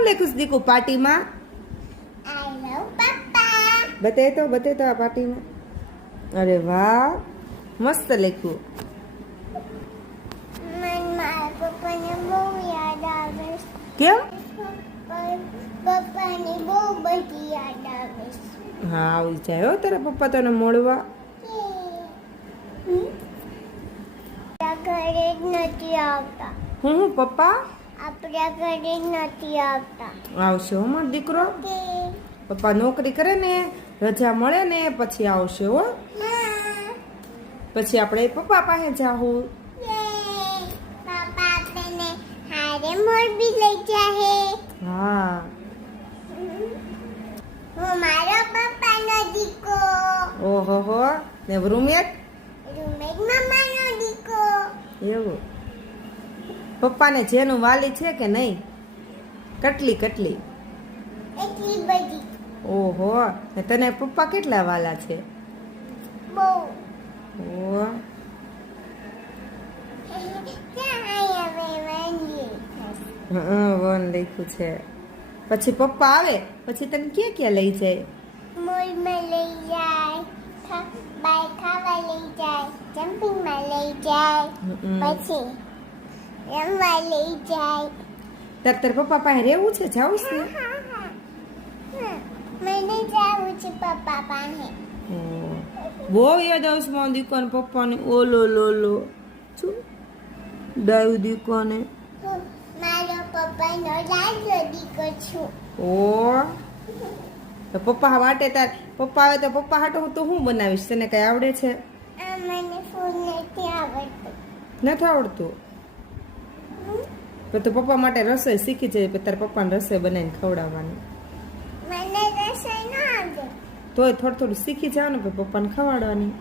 હું લખું દીકુ પાર્ટીમાં? આઈ લવ પપ્પા. બતાય તો આ પાર્ટીમાં. અરે વાહ, મસ્ત લખ્યું. મને મારા પપ્પાને બહુ યાદ આવે છે. કેમ? પપ્પાની બહુ બધી યાદ આવે છે. હા, આવી જાય હો તારા પપ્પા તને મળવા. આપણા ઘરે જ નથી આવતા. હું પપ્પા આપણા ઘરે જ નથી આવતા. આવશે હો મારો દીકરો. કે પપ્પા નોકરી કરે ને, રજા મળે ને પછી આવશે હો. પછી આપણે પપ્પા પાસે જાહું. પપ્પા આપણને હારે મોરબી લઈ જાહે. હા, હું મારો પપ્પાનો દીકો. ઓહો હો. ને રૂમેટ રૂમેટ મમ્માનો દીકો. એવું. પપ્પાને જેનું વાલી છે કે નહીં? કેટલી એટલી બધી. ઓહો. ને તને પપ્પા કેટલા વાલા છે? બહુ. ઓ વન લખ્યું છે. પછી પપ્પા આવે પછી તને ક્યાં લઈ જાય? મોલમાં લઈ જાય, બાય ખાવા લઈ જાય, જમ્પિંગમાં લઈ જાય, પછી રમવા લઈ જાય. તાર પપ્પા પાસે રહેવું છે? જાવું છે? મને જાવું છે પપ્પા પાસે. બહુ યાદ આવશે મારા દીકરાને પપ્પાને. ઓલો લોલો શું ડાયું દીકરાને. હું મારો પપ્પાનો લાડલો દીકો છું. ઓ તો પપ્પા માટે પપ્પા આવે તો પપ્પા હાટો તો હું બનાવીશ? તને કઈ આવડે છે? મને ફૂલ નથી આવડતું. નથી આવડતું? તો પપ્પા માટે રસોઈ શીખી જાય. તારા પપ્પાને રસોઈ બનાવીને ખવડાવવાની. મને રસોઈ ન આવડે. તોય થોડું શીખી જાવ ને પપ્પાને ખવડાવવાની.